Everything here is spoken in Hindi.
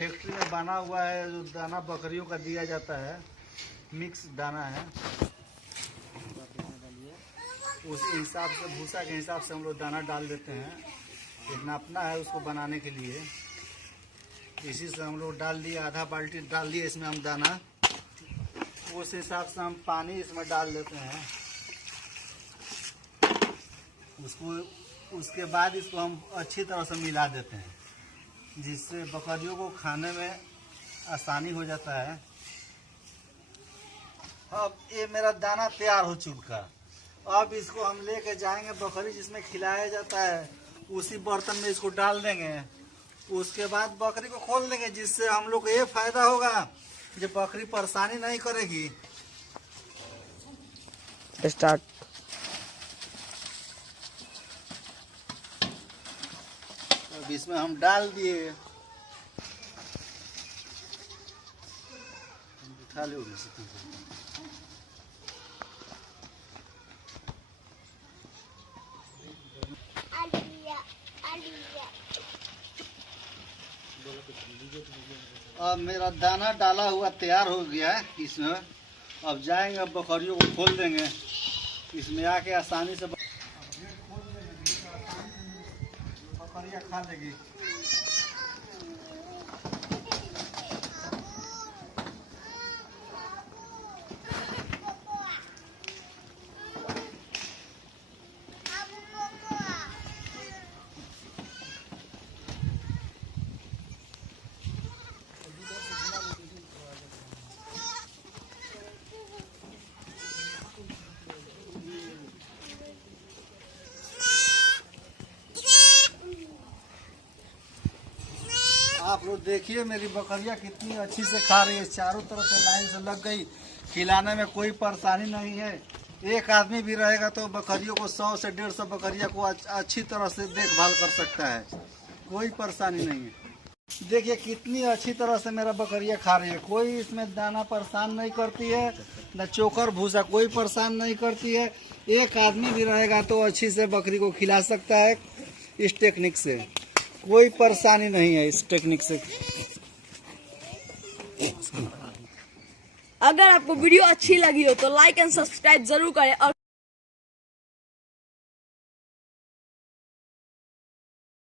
फैक्ट्री में बना हुआ है जो दाना बकरियों का दिया जाता है, मिक्स दाना है। उस हिसाब से भूसा के हिसाब से हम लोग दाना डाल देते हैं। एक नापना है उसको बनाने के लिए, इसी से हम लोग डाल दिए, आधा बाल्टी डाल दिए इसमें हम दाना। उस हिसाब से हम पानी इसमें डाल देते हैं। उसके बाद इसको हम अच्छी तरह से मिला देते हैं, जिससे बकरियों को खाने में आसानी हो जाता है। अब ये मेरा दाना तैयार हो चुका। अब इसको हम लेके जाएंगे बकरी जिसमें खिलाया जाता है, उसी बर्तन में इसको डाल देंगे। उसके बाद बकरी को खोल देंगे, जिससे हम लोग को ये फायदा होगा कि बकरी परेशानी नहीं करेगी। स्टार्ट। अब इसमें हम डाल दिए, उठा लो अब मेरा दाना डाला हुआ तैयार हो गया है इसमें। अब जाएंगे, अब बकरियों को खोल देंगे, इसमें आके आसानी से बकरियाँ खा लेगी। आप लोग देखिए मेरी बकरियां कितनी अच्छी से खा रही है, चारों तरफ से लाइन से लग गई। खिलाने में कोई परेशानी नहीं है। एक आदमी भी रहेगा तो बकरियों को 100 से 150 बकरियां को अच्छी तरह से देखभाल कर सकता है, कोई परेशानी नहीं है। देखिए कितनी अच्छी तरह से मेरा बकरियां खा रही है, कोई इसमें दाना परेशान नहीं करती है, न चोकर भूसा कोई परेशान नहीं करती है। एक आदमी भी रहेगा तो अच्छी से बकरी को खिला सकता है। इस टेक्निक से कोई परेशानी नहीं है। इस टेक्निक से अगर आपको वीडियो अच्छी लगी हो तो लाइक एंड सब्सक्राइब जरूर करें और